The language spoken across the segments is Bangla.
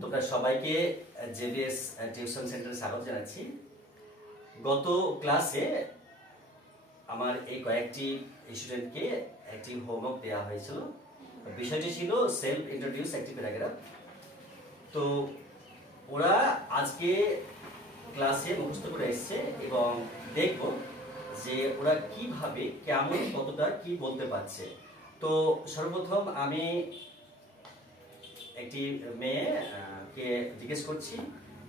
তোমরা সবাইকে জেবিএস টিউশন সেন্টারে স্বাগত জানাচ্ছি। গত ক্লাসে আমার এই কয়েকটি স্টুডেন্টকে একটি হোমওয়ার্ক দেওয়া হয়েছিল। বিষয়টি ছিল সেলফ ইন্ট্রোডিউস একটি প্যারাগ্রাফ। তো ওরা আজকে ক্লাসে মুখস্থ করে এসছে এবং দেখব যে ওরা কিভাবে কেমন কতটা কি বলতে পারছে। তো সর্বপ্রথম আমি একটি মেয়েকে জিজ্ঞেস করছি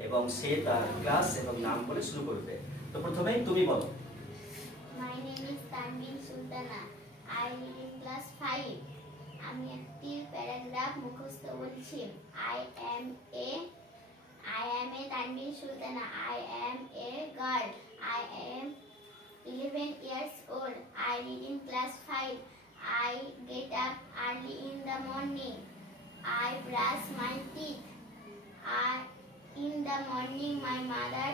এবং সে তার ক্লাস এবং নাম বলে শুরু করবে। তো প্রথমেই তুমি বলো। My name is Tanveen Sultana. I live in class 5. আমি একটি প্যারাগ্রাফ মুখস্থ বলছি। I am a Tanveen Sultana. I am a girl. I am 11 years old. I read in class 5. I get up early in the morning. I brush my teeth. In the morning, my mother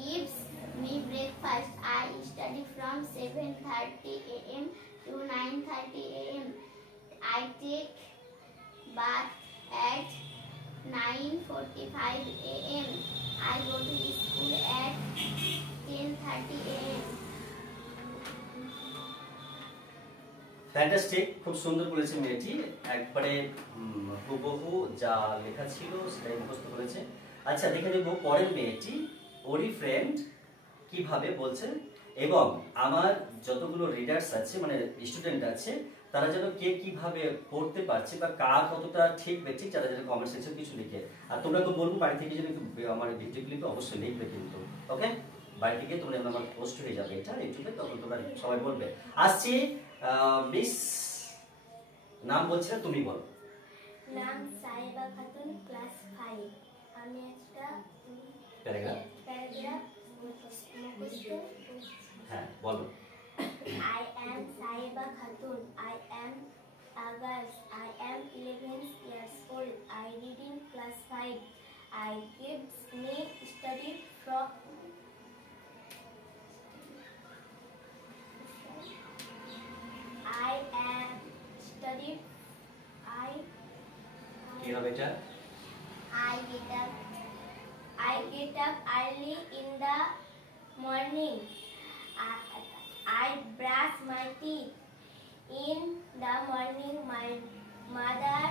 gives me breakfast. I study from 7:30 a.m. to 9:30 a.m. I take bath at 9:45 a.m. I go to school at 10:30 a.m. Fantastic, খুব সুন্দর বলেছে মেয়েটি। একবারে হুবহু যা লেখা ছিল সেটাই মুখস্থ করেছে। আচ্ছা, দেখে নেব পরের মেয়েটি ওরি ফ্রেন্ড কিভাবে বলছে এবং আমার যতগুলো রিডার্স আছে মানে স্টুডেন্ট আছে তারা যেন কে কিভাবে পড়তে পারছে বা কার কতটা ঠিক বেঠিক তারা যেন কমেন্ট সেকশন কিছু লিখে। আর তোমরা তো বলবো বাড়ি থেকে যেন আমার ভিডিও ক্লিপে অবশ্যই লিখবে কিন্তু, ওকে? বাড়ি থেকে তোমরা আমার পোস্ট হয়ে যাবে এটা ইউটিউবে, তখন তোমরা সবাই বলবে। আসছি মিস, নাম বলছি না, তুমি বলো। নাম সাইবা খাতুন, ক্লাস 5। আমি একটা প্যারাগ্রাফ মুখস্থ করছি। হ্যাঁ, বলো। I am Saiba Khatun. I am a girl. I am 11 years old. I read in class 5. I gives me study from I am studied. কি হবে এটা? I get up early in the morning. I brush my teeth. In the morning, my mother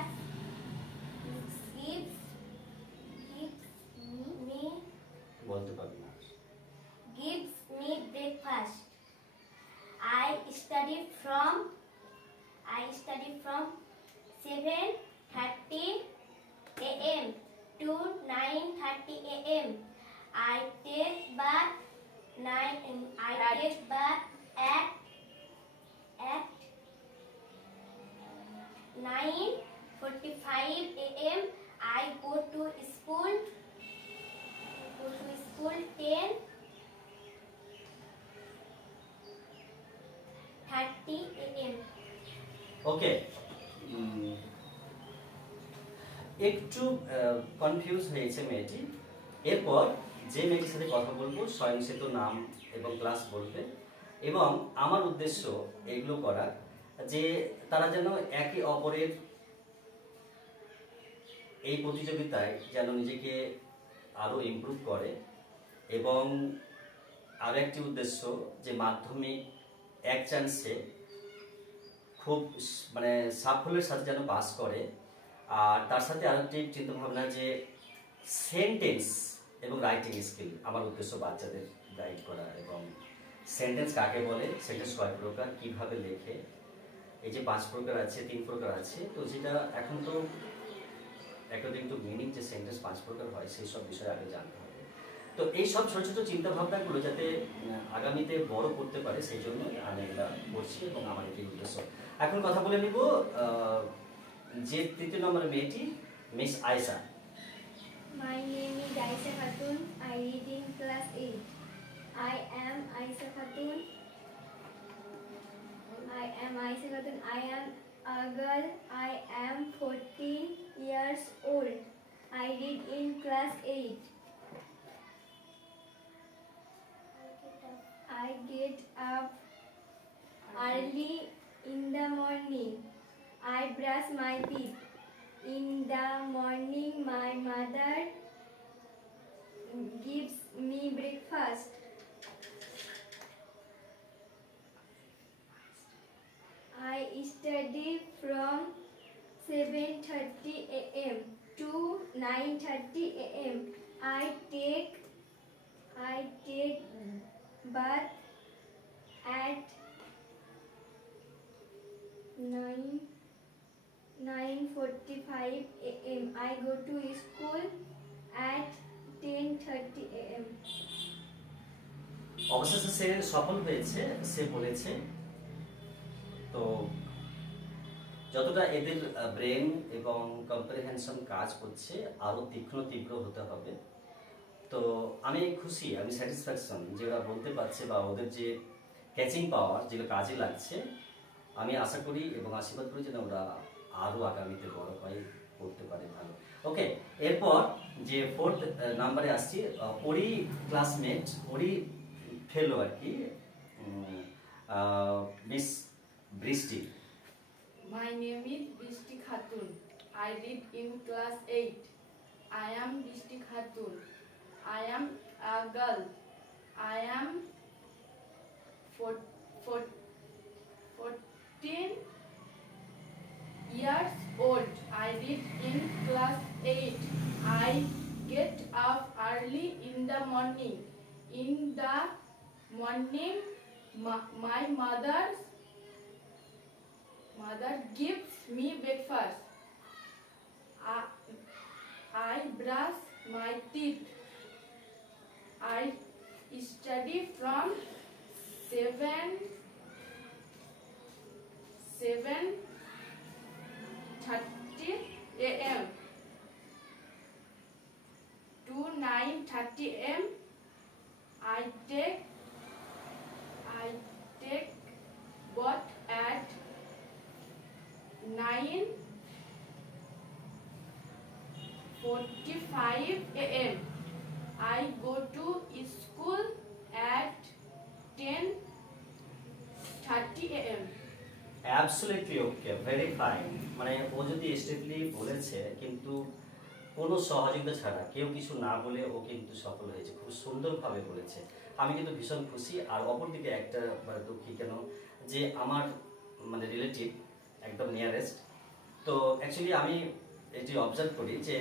gives me breakfast. I study from 7:30 a.m. to 9:30 a.m. I take bath at 9:45 a.m. I go to school 10:30 a.m. ওকে, একটু কনফিউজ হয়েছে মেয়েটি। এরপর যে মেয়েটির সাথে কথা বলবো স্বয়ং সে তো নাম এবং ক্লাস বলবে এবং আমার উদ্দেশ্য এগুলো করা যে তারা যেন একে অপরের এই প্রতিযোগিতায় যেন নিজেকে আরো ইমপ্রুভ করে এবং আরো একটি উদ্দেশ্য যে মাধ্যমিক এক চান্সে খুব মানে সাফল্যের সাথে যেন পাস করে। আর তার সাথে আরেকটি চিন্তা ভাবনা যে সেন্টেন্স এবং রাইটিং স্কিল আমার উদ্দেশ্য বাচ্চাদের গাইড করা এবং সেন্টেন্স কাকে বলে, সেন্টেন্স কয় প্রকার, কিভাবে লেখে, এই যে 5 প্রকার আছে 3 প্রকার আছে, তো যেটা এখন তো অ্যাকর্ডিং টু মিনিং যে সেন্টেন্স 5 প্রকার হয় সেই সব বিষয়ে আগে জানতে হবে। তো এই সব ছোট ছোট চিন্তা ভাবনাগুলো যাতে আগামীতে বড় করতে পারে সেই জন্য আমি এটা করছি এবং আমার এটি উদ্দেশ্য। এখন কথা বলে নিব যে 3 নম্বর মেয়েটি miss Ayesha. My name is Aisha Khatun. I read in class 8. I am Aisha Khatun. I am a girl. I am 14 years old. I read in class 8. I get up early in the morning. I brush my teeth. In the morning, my mother gives me breakfast. I study from 7:30 a.m. to 9:30 a.m. I take bath at 9:45 a.m. I go to school at 10:30 a.m. অবশেষে সে সফল হয়েছে, সে বলেছে। তো যতটা এদের ব্রেন এবং কম্প্রিহেনশন কাজ করছে আরো তীব্র হতে হবে। তো আমি খুশি, আমি স্যাটিসফ্যাকশন যে ওরা বলতে পারছে বা ওদের যে ক্যাচিং পাওয়ার যেগুলো কাজে লাগছে, আমি আশা করি এবং আশীর্বাদ করি যেন ওরা আরো আগামীতে বড় হয়, করতে পারে ভালো। ওকে, এরপর যে 4th নাম্বারে আসছি, ওরই ক্লাসমেট, ওরই ফেলো আর কি, মিস বৃষ্টি। My name is Bishti Khatun. I read in class 8. I am Bishti Khatun. I am a girl. I am 14 years old. I read in class 8. I get up early in the morning. In the morning, my mother gives me breakfast. I brush my teeth. I study from 7:30 a.m. to 9:30 a.m. I take bath at 9:45 a.m. I go to school at 10:30 a.m. Absolutely okay, very fine. মানে ও যদি স্টেটলি বলেছে কিন্তু কোনো সহযোগিতা ছাড়া, কেউ কিছু না বলে ও কিন্তু সফল হয়েছে, খুব সুন্দরভাবে বলেছে। আমি কিন্তু ভীষণ খুশি। আর অপরদিকে একটা দুঃখী কেন যে আমার মানে রিলেটিভ একদম নিয়ারেস্ট, তো অ্যাকচুয়ালি আমি এটি অবজার্ভ করি যে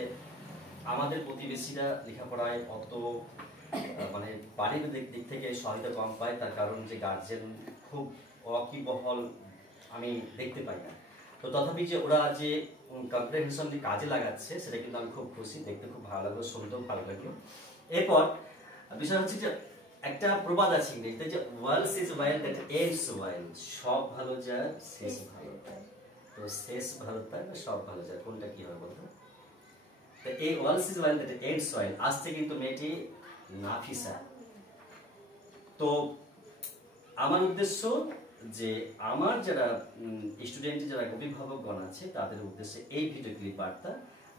আমাদের প্রতিবেশীরা লেখাপড়ায় অত মানে পারিবারিক দিক থেকে সহায়তা কম পায়, তার কারণ যে গার্জেন খুব ওয়াকিবহল আমি দেখতে পাই না। তো তথাপি যে ওরা যে কম্প্রিহেনশন কাজে লাগাচ্ছে সেটা কিন্তু আমি খুব খুশি, দেখতে খুব ভালো লাগলো, শুনতেও ভালো লাগলো। এরপর বিষয় হচ্ছে যে একটা প্রবাদ আছে ইংরেজিতে যে all's is well that ends well, সব ভালো যায় শেষ ভালো। তো শেষ ভালো তাই না সব ভালো যায়, কোনটা কি হবে বলতো? তো এই all's is well that ends well আসছে কিন্তু মেয়েটি নাফিসা। তো আমার উদ্দেশ্য যে আমার যারা স্টুডেন্ট, যারা অভিভাবকগণ আছে তাদের উদ্দেশ্যে এই ভিডিও ক্লিপ বার্তা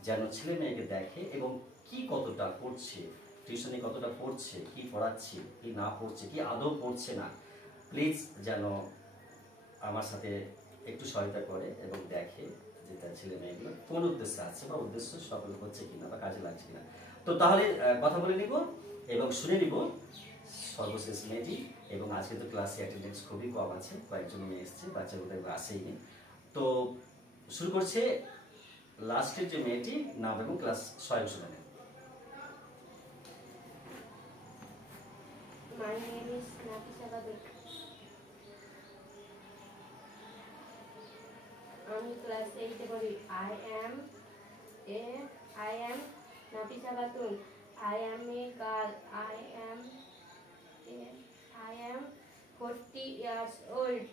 যেন ছেলে মেয়েকে দেখে এবং কি কতটা পড়ছে, টিউশনে কতটা পড়ছে, কি পড়াচ্ছি, কি না পড়ছে, কি আদৌ পড়ছে না, প্লিজ যেন আমার সাথে একটু সহায়তা করে এবং দেখে যে তার ছেলে মেয়েগুলো কোন উদ্দেশ্যে আছে বা উদ্দেশ্য সফল হচ্ছে কিনা বা কাজে লাগছে কিনা। তো তাহলে কথা বলে নিব এবং শুনে নিব সর্বশেষ মেয়েটি। এবং আজকে তো ক্লাসে অ্যাটেন্ডেন্স খুবই কম আছে, কয়েকজন মেয়ে এসছে, বাচ্চাগুলো আসেইনি। তো শুরু করছে লাস্টের যে মেয়েটি, নাম এবং ক্লাস 6 শুনে নেন। My name is Nafisa Badr. আমি ক্লাস 8 পড়ি। I am Nafisa Badr. I am a girl. I am 40 years old.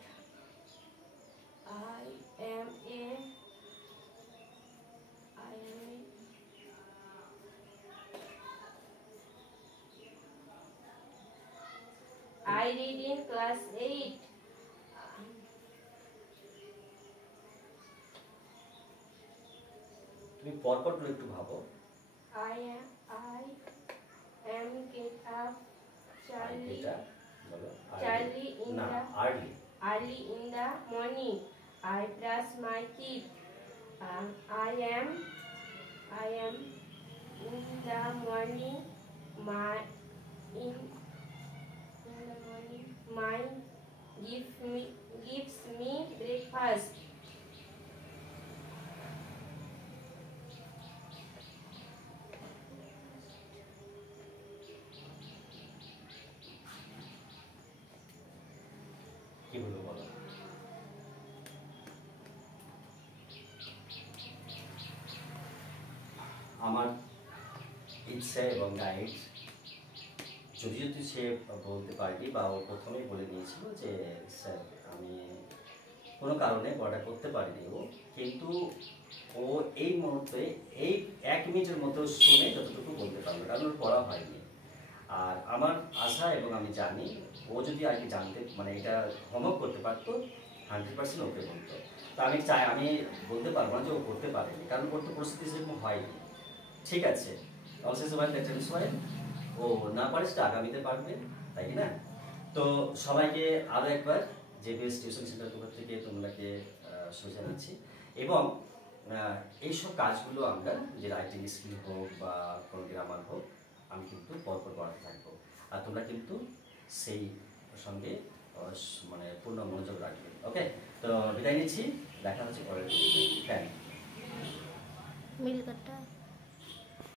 I read in class 8. তুমি পরপর একটু ভাবো। I am get up early in the morning. I brush my teeth. I am in the morning. My gives me breakfast. কি বলবো বলো? আমার ইচ্ছা এবং গাইড যদি সে বলতে পারবি বা ও প্রথমেই বলে নিয়েছিল যে স্যার আমি কোনো কারণে পড়াটা করতে পারিনি, ও কিন্তু ও এই মুহূর্তে এই 1 মিনিটের মতো শুনে যতটুকু বলতে পারবে, কারণ ওর পড়া হয়নি। আর আমার আশা এবং আমি জানি ও যদি আর কি জানতে মানে এটা হোমওয়ার্ক করতে পারতো 100% ওকে বলতো। তো আমি বলতে পারবো না যে ও করতে পারেনি, কারণ ওর তো পরিস্থিতি সেরকম হয়নি। ঠিক আছে, অলসেস ওয়াইল দ্যাট ইজ ওয়াই ও না পারে সেটা আগামীতে পারবে, তাই না? তো সবাইকে আরও একবার জেবিএস টিউশন সেন্টার পক্ষ থেকে তোমাকে শুভেচ্ছা জানাচ্ছি। এবং এইসব কাজগুলো আমরা যে রাইটিং স্কিল হোক বা কোনো গ্রামার হোক আমি কিন্তু পরপর করাতে থাকবো, আর তোমরা কিন্তু সেই সঙ্গে মানে পূর্ণ মনোযোগ রাখবে। ওকে, তো বিদায় নিচ্ছি, দেখা হচ্ছে পরের ভিডিওতে। Thank you. मिल करता है।